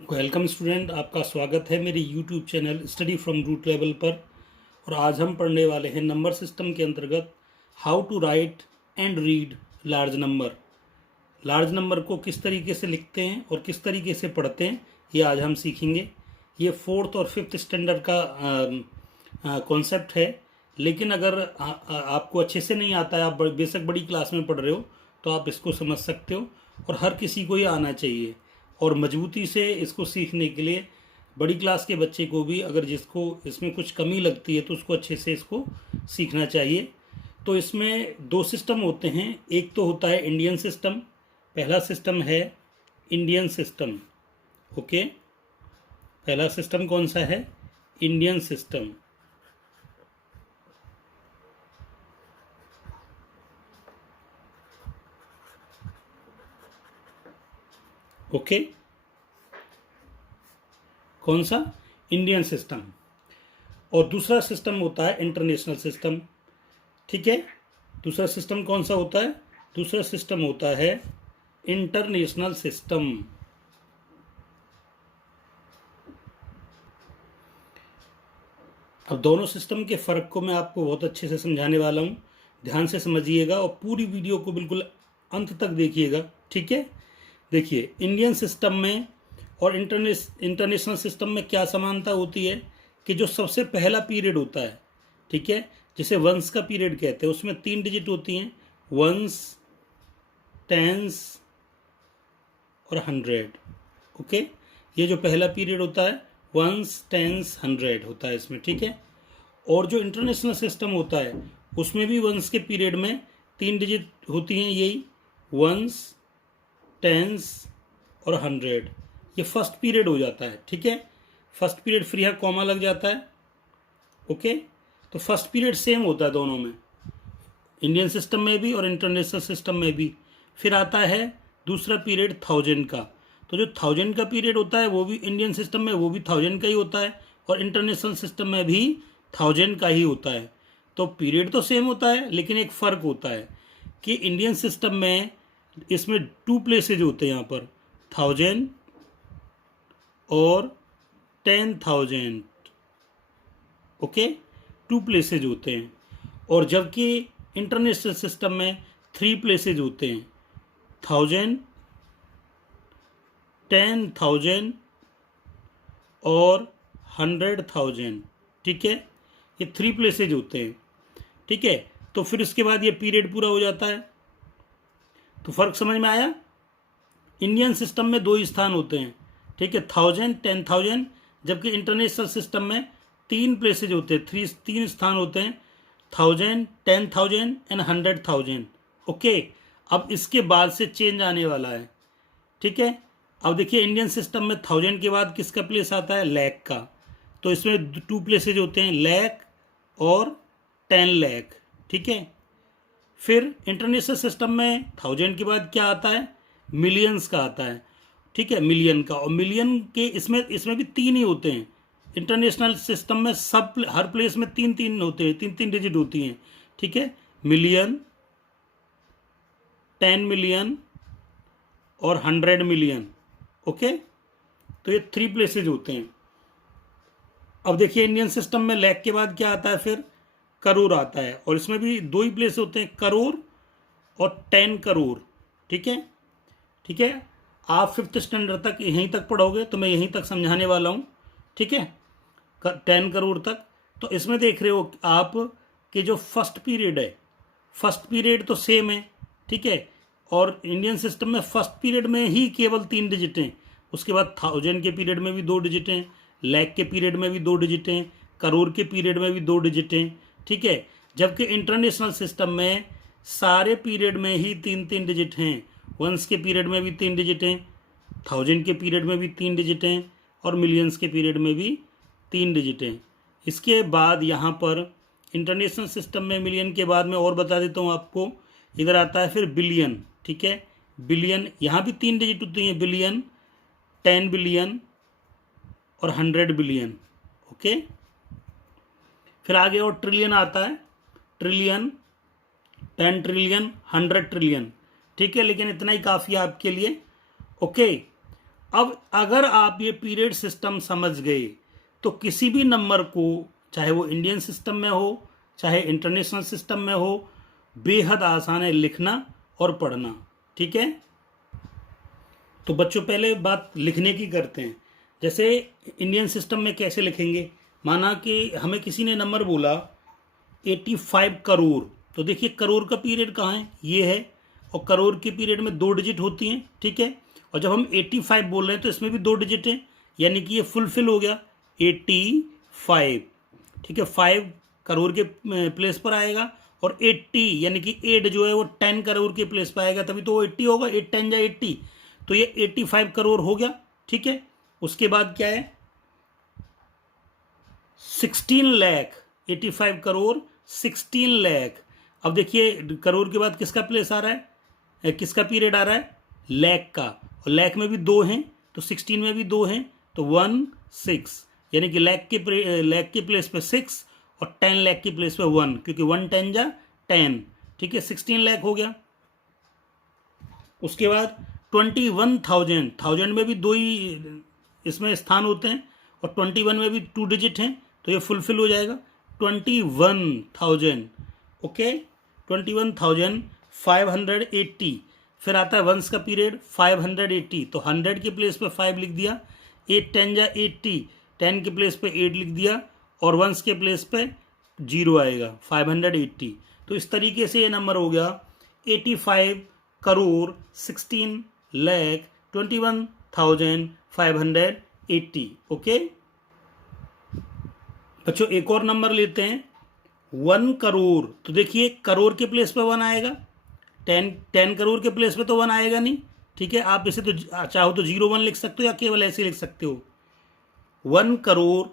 Welcome student, आपका स्वागत है मेरे YouTube channel study from root level पर। और आज हम पढ़ने वाले हैं नंबर सिस्टम के अंतर्गत how to write and read large number. Large number को किस तरीके से लिखते हैं और किस तरीके से पढ़ते हैं, ये आज हम सीखेंगे। ये 4th और 5th स्टैंडर्ड का कॉन्सेप्ट है, लेकिन अगर आपको अच्छे से नहीं आता है, आप बेशक बड़ी क्लास में पढ़ रहे हो, तो आप इसको समझ सकते हो। और हर किसी को ये आना चाहिए। और मजबूती से इसको सीखने के लिए बड़ी क्लास के बच्चे को भी, अगर जिसको इसमें कुछ कमी लगती है, तो उसको अच्छे से इसको सीखना चाहिए। तो इसमें दो सिस्टम होते हैं। एक तो होता है इंडियन सिस्टम। पहला सिस्टम है इंडियन सिस्टम। ओके, पहला सिस्टम कौन सा है? Indian system. ओके, कौन सा? Indian system. और दूसरा सिस्टम होता है इंटरनेशनल सिस्टम। ठीक है, दूसरा सिस्टम कौन सा होता है? दूसरा सिस्टम होता है इंटरनेशनल सिस्टम। अब दोनों सिस्टम के फ़र्क को मैं आपको बहुत अच्छे से समझाने वाला हूँ। ध्यान से समझिएगा और पूरी वीडियो को बिल्कुल अंत तक देखिएगा। ठीक है, देखिए, इंडियन सिस्टम में और इंटरनेशनल सिस्टम में क्या समानता होती है कि जो सबसे पहला पीरियड होता है, ठीक है, जिसे वंस का पीरियड कहते हैं, उसमें 3 डिजिट होती हैं, वंस, टेंस और 100। ओके, ये जो पहला पीरियड होता है वंस, टेंस, 100 होता है इसमें। ठीक है, और जो इंटरनेशनल सिस्टम होता है उसमें भी वंस के पीरियड में 3 डिजिट होती हैं, यही वंस, टेंस और 100। ये फर्स्ट पीरियड हो जाता है। ठीक है, फर्स्ट पीरियड फिर यहाँ कॉमा लग जाता है। ओके, तो फर्स्ट पीरियड सेम होता है दोनों में, इंडियन सिस्टम में भी और इंटरनेशनल सिस्टम में भी। फिर आता है दूसरा पीरियड 1000 का। तो जो 1000 का पीरियड होता है वो भी इंडियन सिस्टम में वो भी 1000 का ही होता है, और इंटरनेशनल सिस्टम में भी 1000 का ही होता है। तो पीरियड तो सेम होता है, लेकिन एक फ़र्क होता है कि इंडियन सिस्टम में इसमें 2 प्लेसेज होते हैं, यहाँ पर 1000 और 10,000। ओके, 2 प्लेसेज होते हैं। और जबकि इंटरनेशनल सिस्टम में 3 प्लेसेज होते हैं, 1000, 10,000 और 100,000। ठीक है, ये 3 प्लेसेज होते हैं। ठीक है, तो फिर इसके बाद ये पीरियड पूरा हो जाता है। तो फर्क समझ में आया? इंडियन सिस्टम में 2 स्थान होते हैं, ठीक है, 1000, 10,000, जबकि इंटरनेशनल सिस्टम में 3 प्लेसेज होते हैं, 3 स्थान होते हैं, 1000, 10,000 एंड 100,000। ओके, अब इसके बाद से चेंज आने वाला है। ठीक है, अब देखिए, इंडियन सिस्टम में 1000 के बाद किसका प्लेस आता है? लैख का। तो इसमें 2 प्लेसेज होते हैं, लैख और 10 लैख। ठीक है, फिर इंटरनेशनल सिस्टम में 1000 के बाद क्या आता है? मिलियंस का आता है। ठीक है, मिलियन का। और मिलियन के इसमें इसमें भी 3 ही होते हैं। इंटरनेशनल सिस्टम में सब हर प्लेस में 3-3 होते हैं, 3-3 डिजिट होती हैं। ठीक है, मिलियन, 10 मिलियन और 100 मिलियन। ओके, तो ये 3 प्लेसेज होते हैं। अब देखिए, इंडियन सिस्टम में लैख के बाद क्या आता है? फिर करोड़ आता है, और इसमें भी 2 ही प्लेस होते हैं, करोड़ और 10 करोड़। ठीक है, ठीक है, आप 5th स्टैंडर्ड तक यहीं तक पढ़ोगे, तो मैं यहीं तक समझाने वाला हूँ। ठीक है, 10 करोड़ तक। तो इसमें देख रहे हो आप कि जो फर्स्ट पीरियड है, फर्स्ट पीरियड तो सेम है। ठीक है, और इंडियन सिस्टम में फर्स्ट पीरियड में ही केवल 3 डिजिट हैं, उसके बाद 1000 के पीरियड में भी 2 डिजिट हैं, लैख के पीरियड में भी 2 डिजिट हैं, करोड़ के पीरियड में भी 2 डिजिट हैं। ठीक है, जबकि इंटरनेशनल सिस्टम में सारे पीरियड में ही 3-3 डिजिट हैं, वंस के पीरियड में भी 3 डिजिट हैं, 1000 के पीरियड में भी 3 डिजिट हैं, और मिलियंस के पीरियड में भी 3 डिजिट हैं। इसके बाद यहाँ पर इंटरनेशनल सिस्टम में मिलियन के बाद में और बता देता हूँ आपको, इधर आता है फिर बिलियन। ठीक है, बिलियन, यहाँ भी 3 डिजिट होती हैं, बिलियन, 10 बिलियन और 100 बिलियन। ओके, फिर आगे और ट्रिलियन आता है, ट्रिलियन, 10 ट्रिलियन, 100 ट्रिलियन। ठीक है, लेकिन इतना ही काफ़ी है आपके लिए। ओके, अब अगर आप ये पीरियड सिस्टम समझ गए तो किसी भी नंबर को, चाहे वो इंडियन सिस्टम में हो चाहे इंटरनेशनल सिस्टम में हो, बेहद आसान है लिखना और पढ़ना। ठीक है, तो बच्चों पहले बात लिखने की करते हैं। जैसे इंडियन सिस्टम में कैसे लिखेंगे, माना कि हमें किसी ने नंबर बोला 85 करोड़, तो देखिए करोड़ का पीरियड कहाँ है, ये है, और करोड़ के पीरियड में 2 डिजिट होती हैं। ठीक है, और जब हम 85 बोल रहे हैं तो इसमें भी 2 डिजिट हैं, यानी कि ये फुलफिल हो गया 85। ठीक है, 5 करोड़ के प्लेस पर आएगा, और 80 यानी कि 8 जो है वो 10 करोड़ के प्लेस पर आएगा, तभी तो वो 80 होगा, 8 10 या 80, तो ये 85 करोड़ हो गया। ठीक है, उसके बाद क्या है 16 लाख, 85 करोड़ 16 लाख। अब देखिए करोड़ के बाद किसका प्लेस आ रहा है, किसका पीरियड आ रहा है, लाख का, और लाख में भी 2 हैं तो 16 में भी 2 हैं, तो 1 6, यानी कि लाख के प्लेस पे 6 और 10 लाख के प्लेस पे 1, क्योंकि 1 10 जा 10। ठीक है, 16 लाख हो गया। उसके बाद 21,000, थाउजेंड में भी 2 ही इसमें स्थान होते हैं, और 21 में भी 2 डिजिट हैं, तो ये फुलफिल हो जाएगा 21,000। ओके, 21,580। फिर आता है वंस का पीरियड 580, तो 100 के प्लेस पे 5 लिख दिया, 8 10 जा 80, 10 के प्लेस पे 8 लिख दिया, और वंस के प्लेस पे 0 आएगा 580। तो इस तरीके से ये नंबर हो गया 85 करोड़ 16 लाख 21,580। ओके बच्चों, एक और नंबर लेते हैं 1 करोड़। तो देखिए करोड़ के प्लेस पे 1 आएगा, 10 करोड़ के प्लेस पे तो 1 आएगा नहीं। ठीक है, आप इसे तो चाहो तो 01 लिख सकते हो, या केवल ऐसे लिख सकते हो 1 करोड़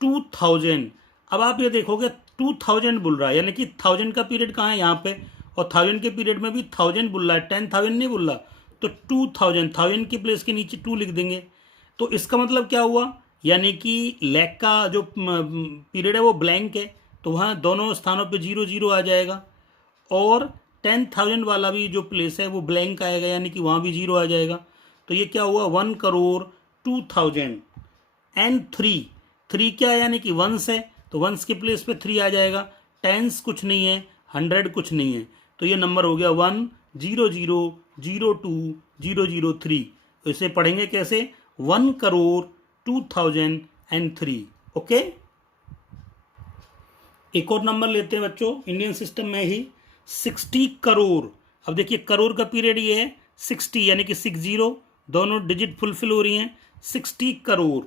2000। अब आप ये देखोगे 2000 बोल रहा है, यानी कि 1000 का पीरियड कहाँ है, यहाँ पे, और 1000 के पीरियड में भी 1000 बोल रहा है, 10,000 नहीं बोल रहा, तो 2000, 1000 के प्लेस के नीचे 2 लिख देंगे। तो इसका मतलब क्या हुआ, यानी कि लैक का जो पीरियड है वो ब्लैंक है, तो वहाँ दोनों स्थानों पे 0 0 आ जाएगा, और 10,000 वाला भी जो प्लेस है वो ब्लैंक आएगा, यानी कि वहाँ भी 0 आ जाएगा। तो ये क्या हुआ 1 करोड़ 2000 एंड 3 क्या है, यानी कि वंस है, तो वंस के प्लेस पे 3 आ जाएगा, टेंस कुछ नहीं है, 100 कुछ नहीं है, तो ये नंबर हो गया 1000203। तो इसे पढ़ेंगे कैसे, 1 करोड़ 2003। ओके, एक और नंबर लेते हैं बच्चों इंडियन सिस्टम में ही 60 करोड़। अब देखिए करोड़ का पीरियड ये है 60, यानी कि 60, दोनों डिजिट फुलफिल हो रही हैं, 60 करोड़।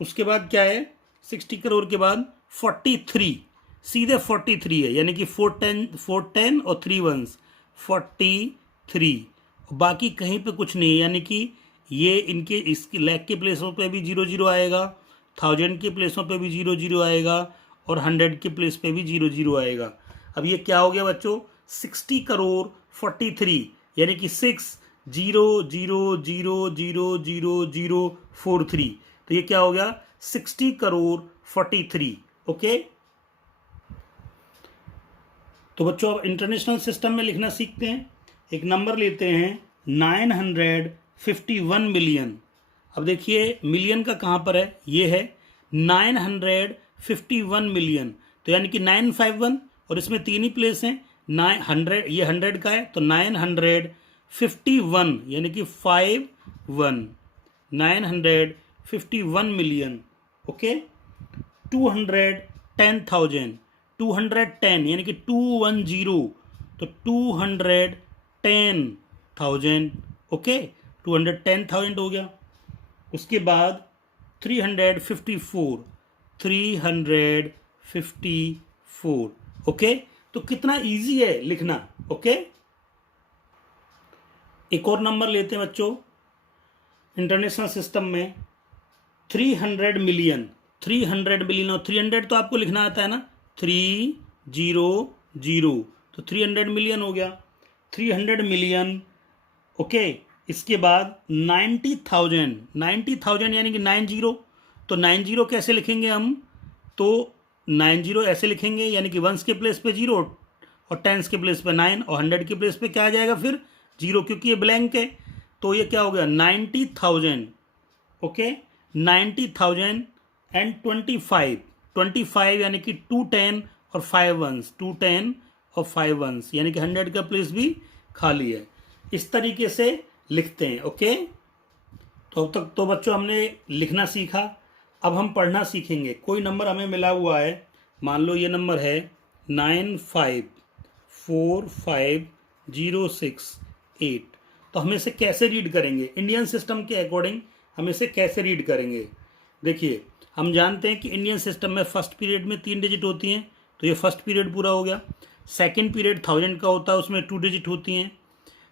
उसके बाद क्या है 60 करोड़ के बाद 43, सीधे 43 है, यानी कि 4 10 और 3 1s 43, बाकी कहीं पे कुछ नहीं है, यानी कि ये इनके इसकी लाख के प्लेसों पे भी 0 0 आएगा, 1000 के प्लेसों पे भी 0 0 आएगा, और 100 के प्लेस पे भी 0 0 आएगा। अब ये क्या हो गया बच्चों 60 करोड़ 43, यानी कि 6 0 0 0 0 0 0 4 3, तो ये क्या हो गया 60 करोड़ 43। ओके, तो बच्चों अब इंटरनेशनल सिस्टम में लिखना सीखते हैं। एक नंबर लेते हैं 951 मिलियन। अब देखिए मिलियन का कहाँ पर है, ये है 951 मिलियन, तो यानी कि 951, और इसमें 3 ही प्लेस हैं, 900, ये 100 का है, तो 951 यानी कि 51, 951 मिलियन। ओके, 210,000, 210 यानी कि 210, तो 210,000। ओके, 210,000 हो गया। उसके बाद 354, 354। ओके, तो कितना इजी है लिखना। ओके, एक और नंबर लेते हैं बच्चों इंटरनेशनल सिस्टम में 300 मिलियन। 300 मिलियन, और 300 तो आपको लिखना आता है ना, 300, तो 300 मिलियन हो गया, 300 मिलियन। ओके, इसके बाद 90,000, 90,000 यानी कि 90, तो 90 कैसे लिखेंगे हम, तो 90 ऐसे लिखेंगे, यानी कि वंस के प्लेस पे 0 और टेंस के प्लेस पे 9 और 100 के प्लेस पे क्या आ जाएगा फिर 0, क्योंकि ये ब्लैंक है। तो ये क्या हो गया 90,000, ओके 90,025 25 यानी कि 210 और 5 वंस 210 और 5 वंस यानी कि 100 का प्लेस भी खाली है। इस तरीके से लिखते हैं। ओके तो अब तक तो बच्चों हमने लिखना सीखा। अब हम पढ़ना सीखेंगे। कोई नंबर हमें मिला हुआ है, मान लो ये नंबर है 9545068, तो हम इसे कैसे रीड करेंगे? इंडियन सिस्टम के अकॉर्डिंग हम इसे कैसे रीड करेंगे? देखिए हम जानते हैं कि इंडियन सिस्टम में फर्स्ट पीरियड में 3 डिजिट होती हैं, तो ये फर्स्ट पीरियड पूरा हो गया। सेकंड पीरियड 1000 का होता है, उसमें 2 डिजिट होती हैं।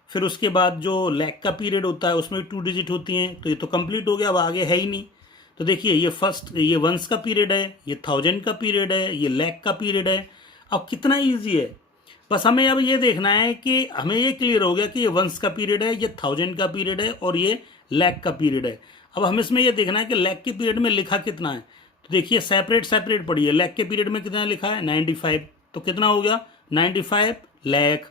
फिर उसके बाद जो लैक का पीरियड होता है उसमें 2 डिजिट होती हैं, तो ये तो कंप्लीट हो गया, अब आगे है ही नहीं। तो देखिए ये वंस का पीरियड है, ये 1000 का पीरियड है, ये लैक का पीरियड है। अब कितना ईजी है, बस हमें अब ये देखना है कि हमें ये क्लियर हो गया कि ये वंस का पीरियड है, ये 1000 का पीरियड है और ये लैक का पीरियड है। अब हमें इसमें ये देखना है कि लैक के पीरियड में लिखा कितना है। तो देखिए सेपरेट पढ़िए। लैक के पीरियड में कितना लिखा है 95, तो कितना हो गया 95 लैक।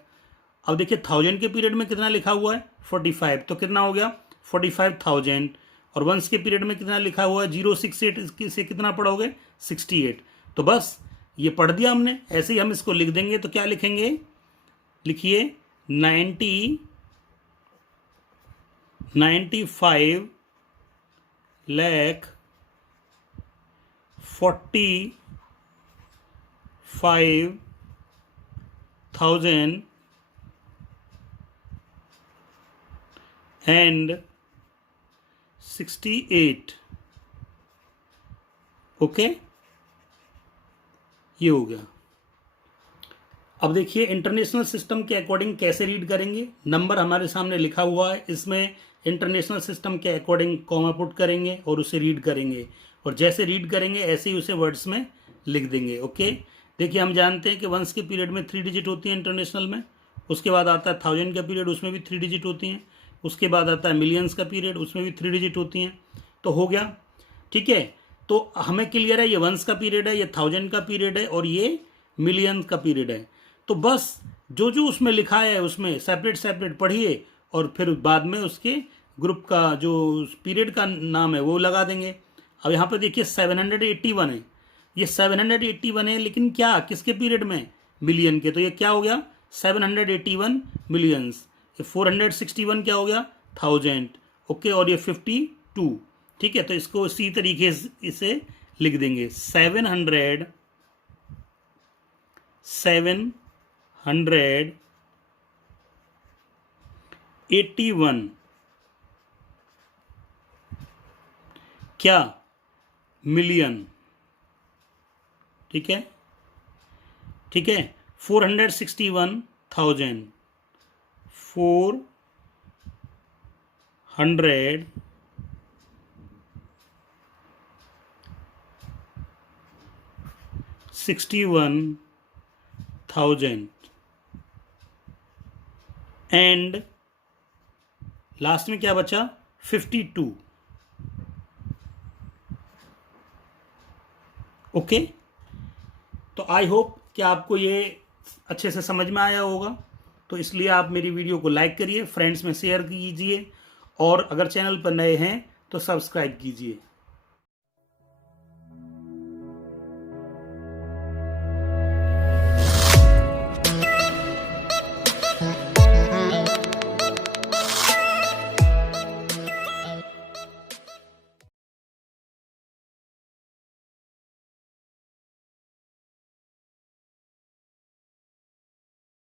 अब देखिए 1000 के पीरियड में कितना लिखा हुआ है 45, तो कितना हो गया 45,000। और वंस के पीरियड में कितना लिखा हुआ है 068 से कितना पढ़ोगे 68। तो बस ये पढ़ दिया हमने। ऐसे ही हम इसको लिख देंगे, तो क्या लिखेंगे? लिखिए 95 लाख 45,000 and 68। ओके ये हो गया। अब देखिए इंटरनेशनल सिस्टम के अकॉर्डिंग कैसे रीड करेंगे। नंबर हमारे सामने लिखा हुआ है, इसमें इंटरनेशनल सिस्टम के अकॉर्डिंग कॉमा पुट करेंगे और उसे रीड करेंगे, और जैसे रीड करेंगे ऐसे ही उसे वर्ड्स में लिख देंगे। ओके देखिए हम जानते हैं कि वंस के पीरियड में 3 डिजिट होती है इंटरनेशनल में। उसके बाद आता है 1000 का पीरियड, उसमें भी 3 डिजिट होती हैं। उसके बाद आता है मिलियंस का पीरियड, उसमें भी 3 डिजिट होती हैं। तो हो गया, ठीक है। तो हमें क्लियर है ये वंस का पीरियड है, ये 1000 का पीरियड है और ये मिलियंस का पीरियड है। तो बस जो जो उसमें लिखा है उसमें सेपरेट पढ़िए और फिर बाद में उसके ग्रुप का जो पीरियड का नाम है वो लगा देंगे। अब यहाँ पर देखिए 781 है, ये 781 है, लेकिन क्या किसके पीरियड में? मिलियन के। तो ये क्या हो गया 781 मिलियंस। ये 461 क्या हो गया 1000। ओके और ये 52, ठीक है। तो इसको इसी तरीके से इसे लिख देंगे 781 क्या मिलियन, ठीक है 461,000 461,000 एंड लास्ट में क्या बचा 52। ओके तो आई होप कि आपको ये अच्छे से समझ में आया होगा। तो इसलिए आप मेरी वीडियो को लाइक करिए, फ्रेंड्स में शेयर कीजिए और अगर चैनल पर नए हैं तो सब्सक्राइब कीजिए।